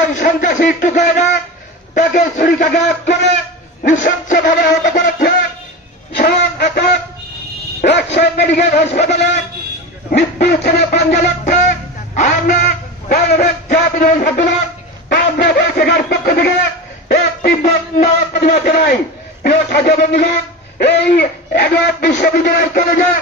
একজন সন্ত্রাসী টুকায়রা তাকে ছুরিকাঘাত করে নৃশংসভাবে আহত করেছে। সালাম আতাক রাজশাহী মেডিকেল হাসপাতালে মৃত্যু ছেড়ে পাঞ্জা লক্ষ্যে আমরা বাংলাদেশ জাতীয় আন্দোলন বাংলাদেশ শাখার পক্ষ থেকে একটি বন্ধ প্রতিবাদ জানাই। প্রিয় সাথী বন্ধুগণ, এই এডওয়ার্ড বিশ্ববিদ্যালয় কলেজে